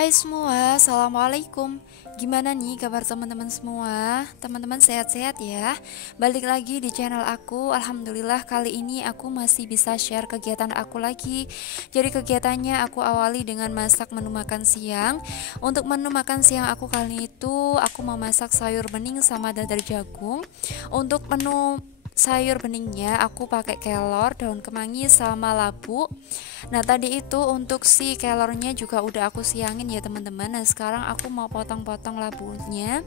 Hai semua, Assalamualaikum. Gimana nih kabar teman-teman semua? Teman-teman sehat-sehat ya. Balik lagi di channel aku. Alhamdulillah kali ini aku masih bisa share kegiatan aku lagi. Jadi kegiatannya aku awali dengan masak menu makan siang. Untuk menu makan siang aku kali itu aku mau masak sayur bening sama dadar jagung. Untuk menu sayur beningnya aku pakai kelor, daun kemangi sama labu. Nah tadi itu untuk si kelornya juga udah aku siangin ya teman-teman. Nah sekarang aku mau potong-potong labunya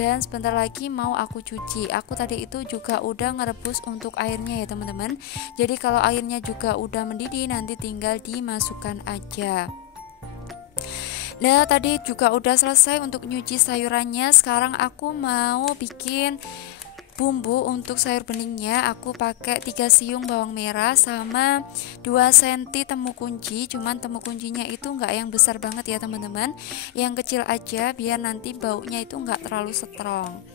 dan sebentar lagi mau aku cuci. Aku tadi itu juga udah ngerebus untuk airnya ya teman-teman. Jadi kalau airnya juga udah mendidih nanti tinggal dimasukkan aja. Nah tadi juga udah selesai untuk nyuci sayurannya. Sekarang aku mau bikin bumbu. Untuk sayur beningnya aku pakai 3 siung bawang merah sama 2 cm temu kunci. Cuman temu kuncinya itu enggak yang besar banget ya teman-teman, yang kecil aja biar nanti baunya itu enggak terlalu strong.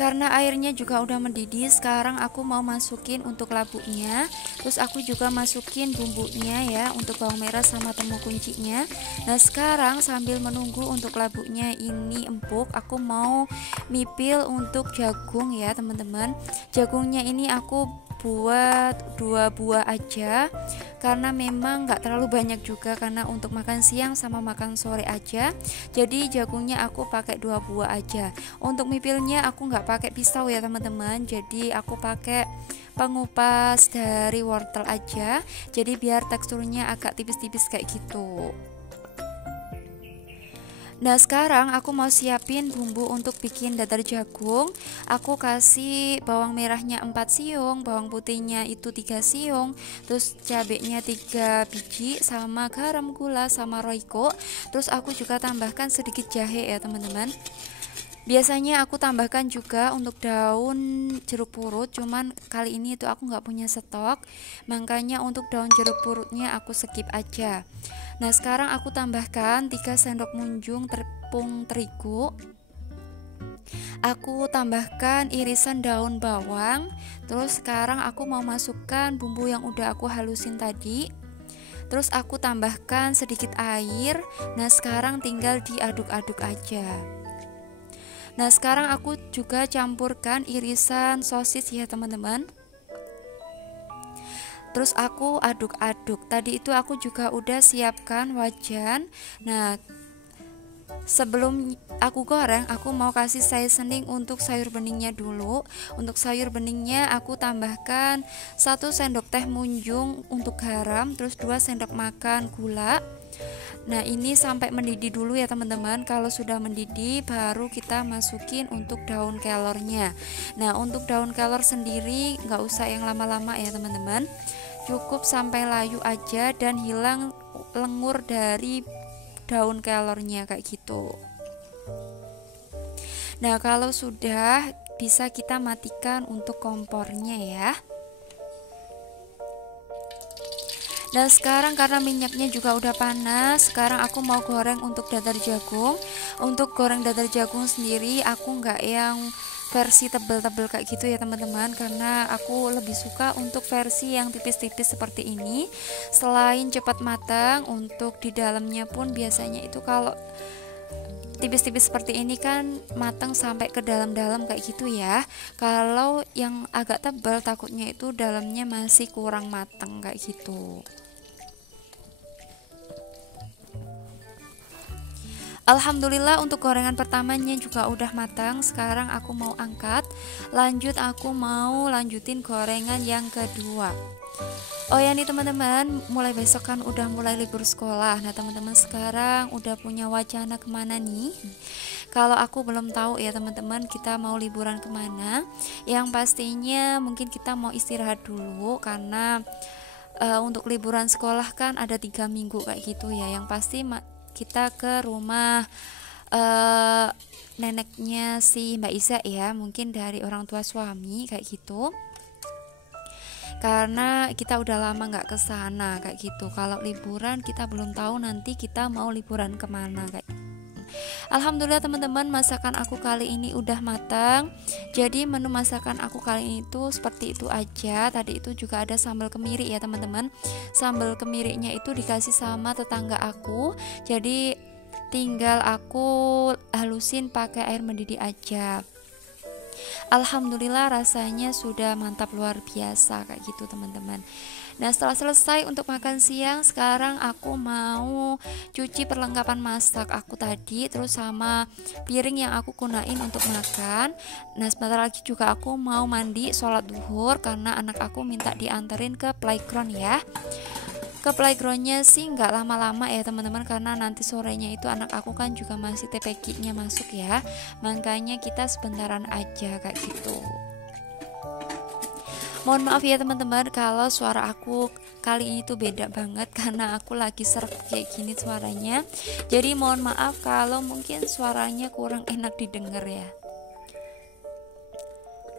Karena airnya juga udah mendidih, sekarang aku mau masukin untuk labunya. Terus aku juga masukin bumbunya ya, untuk bawang merah sama temu kuncinya. Nah sekarang sambil menunggu untuk labunya ini empuk, aku mau mipil untuk jagung ya teman-teman. Jagungnya ini aku buat 2 buah aja karena memang nggak terlalu banyak juga, karena untuk makan siang sama makan sore aja. Jadi jagungnya aku pakai 2 buah aja. Untuk mipilnya aku nggak pakai pisau ya teman-teman, jadi aku pakai pengupas dari wortel aja, jadi biar teksturnya agak tipis-tipis kayak gitu. Nah sekarang aku mau siapin bumbu untuk bikin dadar jagung. Aku kasih bawang merahnya 4 siung, bawang putihnya itu 3 siung, terus cabenya 3 biji, sama garam, gula, sama roiko. Terus aku juga tambahkan sedikit jahe ya teman-teman. Biasanya aku tambahkan juga untuk daun jeruk purut, cuman kali ini itu aku nggak punya stok, makanya untuk daun jeruk purutnya aku skip aja. Nah sekarang aku tambahkan 3 sendok munjung tepung terigu. Aku tambahkan irisan daun bawang. Terus sekarang aku mau masukkan bumbu yang udah aku halusin tadi. Terus aku tambahkan sedikit air. Nah sekarang tinggal diaduk-aduk aja. Nah sekarang aku juga campurkan irisan sosis ya teman-teman. Terus aku aduk-aduk. Tadi itu aku juga udah siapkan wajan. Nah sebelum aku goreng, aku mau kasih seasoning untuk sayur beningnya dulu. Untuk sayur beningnya aku tambahkan 1 sendok teh munjung untuk garam, terus 2 sendok makan gula. Nah ini sampai mendidih dulu ya teman-teman. Kalau sudah mendidih baru kita masukin untuk daun kelornya. Nah untuk daun kelor sendiri nggak usah yang lama-lama ya teman-teman, cukup sampai layu aja dan hilang lengur dari daun kelornya kayak gitu. Nah kalau sudah bisa kita matikan untuk kompornya ya. Dan sekarang karena minyaknya juga udah panas, sekarang aku mau goreng untuk dadar jagung. Untuk goreng dadar jagung sendiri aku nggak yang versi tebel-tebel kayak gitu ya teman-teman, karena aku lebih suka untuk versi yang tipis-tipis seperti ini. Selain cepat matang, untuk di dalamnya pun biasanya itu kalau tipis-tipis seperti ini kan matang sampai ke dalam-dalam kayak gitu ya. Kalau yang agak tebal takutnya itu dalamnya masih kurang matang kayak gitu. Alhamdulillah untuk gorengan pertamanya juga udah matang. Sekarang aku mau angkat. Lanjut aku mau lanjutin gorengan yang kedua. Oh ya nih teman-teman, mulai besok kan udah mulai libur sekolah. Nah teman-teman sekarang udah punya wacana kemana nih? Kalau aku belum tahu ya teman-teman, kita mau liburan kemana. Yang pastinya mungkin kita mau istirahat dulu, karena untuk liburan sekolah kan ada 3 minggu kayak gitu ya. Yang pasti kita ke rumah neneknya si Mbak Isa ya, mungkin dari orang tua suami kayak gitu, karena kita udah lama nggak ke sana kayak gitu. Kalau liburan kita belum tahu nanti kita mau liburan kemana kayak gitu. Alhamdulillah teman-teman, masakan aku kali ini udah matang. Jadi menu masakan aku kali ini tuh seperti itu aja. Tadi itu juga ada sambal kemiri ya teman-teman. Sambal kemiriknya itu dikasih sama tetangga aku. Jadi tinggal aku halusin pakai air mendidih aja. Alhamdulillah rasanya sudah mantap luar biasa kayak gitu teman-teman. Nah setelah selesai untuk makan siang, sekarang aku mau cuci perlengkapan masak aku tadi, terus sama piring yang aku gunain untuk makan. Nah sebentar lagi juga aku mau mandi sholat duhur karena anak aku minta dianterin ke playground ya. Ke playgroundnya sih nggak lama-lama ya teman-teman, karena nanti sorenya itu anak aku kan juga masih TPQ-nya masuk ya, makanya kita sebentaran aja kayak gitu. Mohon maaf ya teman-teman kalau suara aku kali ini tuh beda banget karena aku lagi serak kayak gini suaranya. Jadi mohon maaf kalau mungkin suaranya kurang enak didengar ya.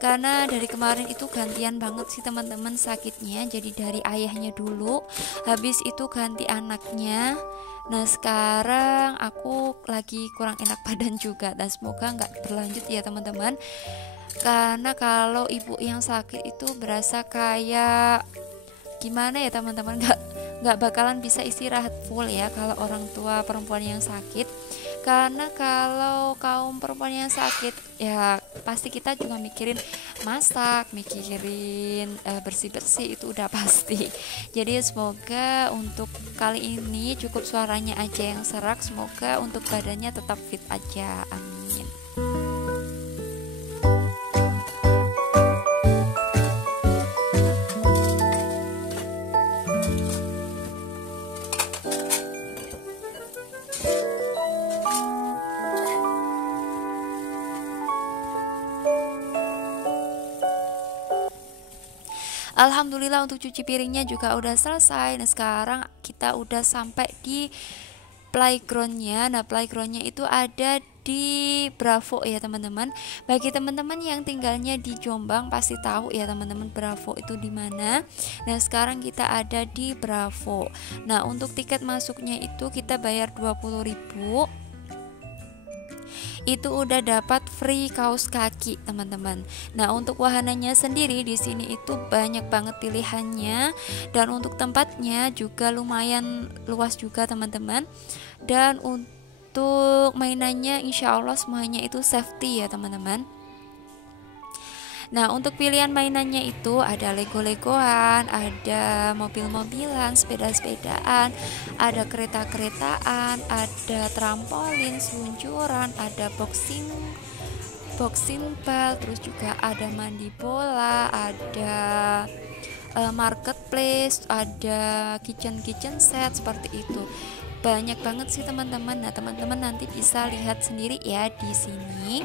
Karena dari kemarin itu gantian banget sih teman-teman sakitnya. Jadi dari ayahnya dulu, habis itu ganti anaknya. Nah sekarang aku lagi kurang enak badan juga, dan semoga nggak berlanjut ya teman-teman. Karena kalau ibu yang sakit itu berasa kayak gimana ya teman-teman, nggak bakalan bisa istirahat full ya kalau orang tua perempuan yang sakit. Karena kalau kaum perempuan yang sakit ya pasti kita juga mikirin masak, mikirin bersih-bersih, itu udah pasti. Jadi semoga untuk kali ini cukup suaranya aja yang serak, semoga untuk badannya tetap fit aja, amin. Alhamdulillah untuk cuci piringnya juga udah selesai. Nah sekarang kita udah sampai di playgroundnya. Nah playgroundnya itu ada di Bravo ya teman-teman. Bagi teman-teman yang tinggalnya di Jombang pasti tahu ya teman-teman Bravo itu di mana. Nah sekarang kita ada di Bravo. Nah untuk tiket masuknya itu kita bayar 20.000. Itu udah dapat free kaos kaki teman-teman. Nah untuk wahananya sendiri di sini itu banyak banget pilihannya, dan untuk tempatnya juga lumayan luas juga teman-teman. Dan untuk mainannya insya Allah semuanya itu safety ya teman-teman. Nah untuk pilihan mainannya itu ada Lego-legoan, ada mobil-mobilan, sepeda-sepedaan, ada kereta-keretaan, ada trampolin, seluncuran, ada boxing ball, terus juga ada mandi bola, ada marketplace, ada kitchen set seperti itu. Banyak banget sih teman-teman. Nah teman-teman nanti bisa lihat sendiri ya di sini.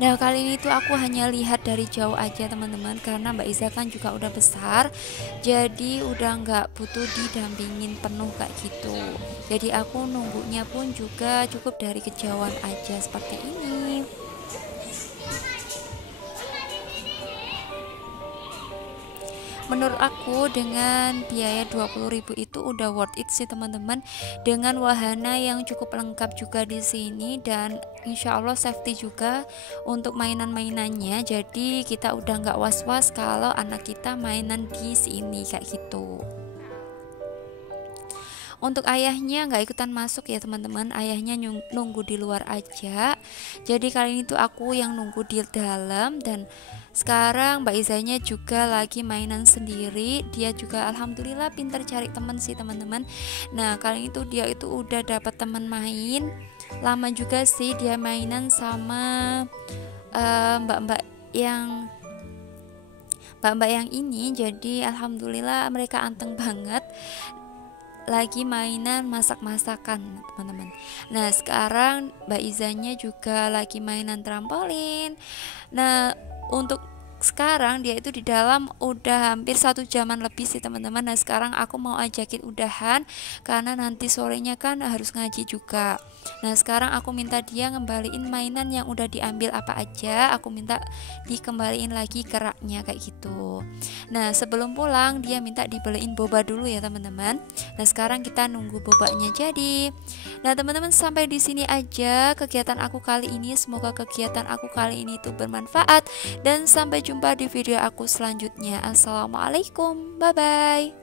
Nah kali ini tuh aku hanya lihat dari jauh aja teman-teman, karena Mbak Iza kan juga udah besar, jadi udah nggak butuh didampingin penuh kayak gitu. Jadi aku nunggunya pun juga cukup dari kejauhan aja seperti ini. Menurut aku dengan biaya 20.000 itu udah worth it sih teman-teman, dengan wahana yang cukup lengkap juga di sini, dan insya Allah safety juga untuk mainan-mainannya. Jadi kita udah nggak was-was kalau anak kita mainan di sini kayak gitu. Untuk ayahnya nggak ikutan masuk ya teman-teman, ayahnya nunggu di luar aja. Jadi kali ini tuh aku yang nunggu di dalam, dan sekarang Mbak Izanya juga lagi mainan sendiri. Dia juga alhamdulillah pintar cari teman sih teman-teman. Nah kali itu dia itu udah dapat teman main. Lama juga sih dia mainan sama mbak-mbak yang ini. Jadi alhamdulillah mereka anteng banget, lagi mainan masak-masakan teman-teman. Nah sekarang Mbak Izanya juga lagi mainan trampolin. Nah untuk sekarang dia itu di dalam udah hampir 1 jaman lebih sih teman-teman. Nah sekarang aku mau ajakin udahan karena nanti sorenya kan harus ngaji juga. Nah sekarang aku minta dia ngembaliin mainan yang udah diambil apa aja, aku minta dikembaliin lagi keraknya kayak gitu. Nah sebelum pulang dia minta dibeliin boba dulu ya teman-teman. Nah sekarang kita nunggu bobanya jadi. Nah teman-teman, sampai di sini aja kegiatan aku kali ini. Semoga kegiatan aku kali ini itu bermanfaat dan sampai jumpa di video aku selanjutnya. Assalamualaikum, bye bye.